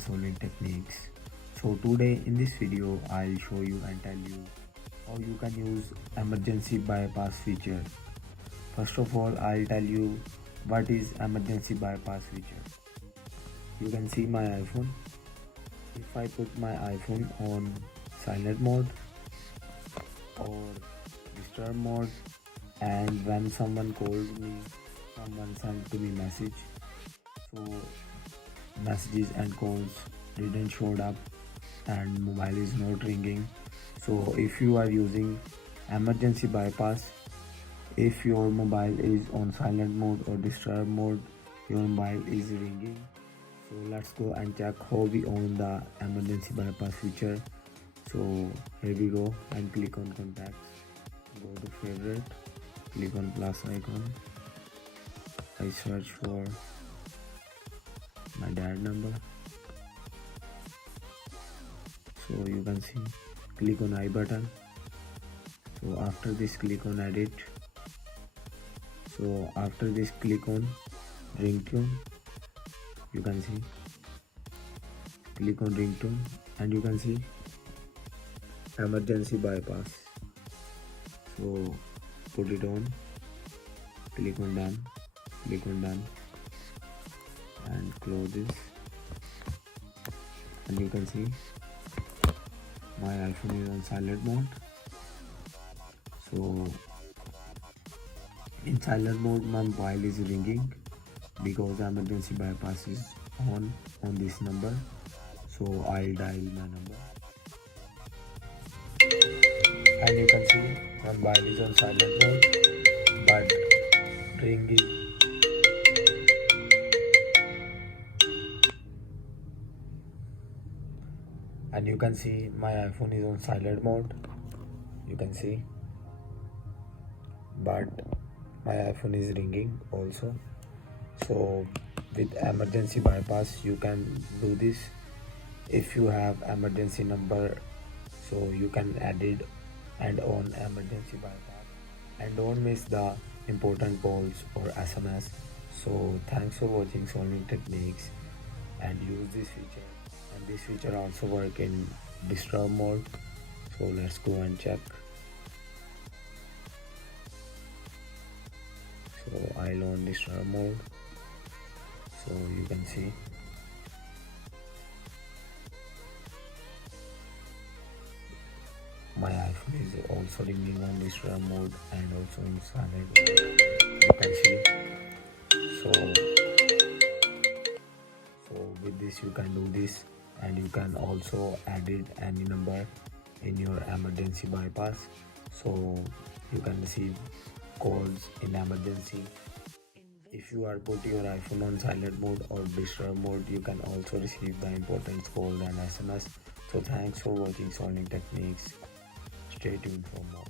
solving techniques. So today in this video I'll show you and tell you how you can use emergency bypass feature. First of all, I'll tell you what is emergency bypass feature. You can see my iPhone. If I put my iPhone on silent mode or disturb mode, and when someone calls me, someone sent to me message, so messages and calls didn't show up and mobile is not ringing. So if you are using emergency bypass, if your mobile is on silent mode or disturb mode, your mobile is ringing. So let's go and check how we on the emergency bypass feature. So here we go and click on contacts, go to favorite, click on plus icon. I search for my dad number. So you can see, click on I button. So after this, click on edit. So after this, click on ringtone. You can see, click on ringtone and you can see emergency bypass. So put it on, click on done, click on done and close this, and you can see my iPhone is on silent mode. So in silent mode my mobile is ringing because emergency bypass is on this number. So I'll dial my number and you can see my mobile is on silent mode but ringing. And you can see my iPhone is on silent mode, you can see, but my iPhone is ringing also. So with emergency bypass you can do this. If you have emergency number, so you can add it and on emergency bypass, and don't miss the important calls or SMS. So thanks for watching solving techniques and use this feature. And this feature also work in disturb mode. So let's go and check. So I'll on disturb mode. So you can see my iPhone is also ringing on disturb mode and also in silent mode. You can see. So with this you can do this, and you can also add it any number in your emergency bypass, so you can receive calls in emergency. If you are put your iPhone on silent mode or disturb mode, you can also receive the important call and SMS. So thanks for watching solving techniques. Stay tuned for more.